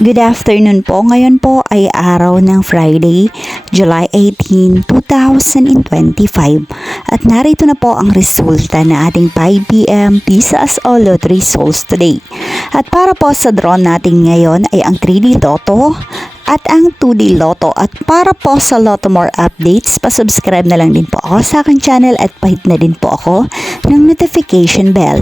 Good afternoon po. Ngayon po ay araw ng Friday, July 18, 2025. At narito na po ang resulta na ating 5 p.m. Pisas o Lottery Souls today. At para po sa draw natin ngayon ay ang 3D Lotto at ang 2D Lotto. At para po sa Lotto More updates, pasubscribe na lang din po ako sa aking channel at pahit na din po ako ng notification bell.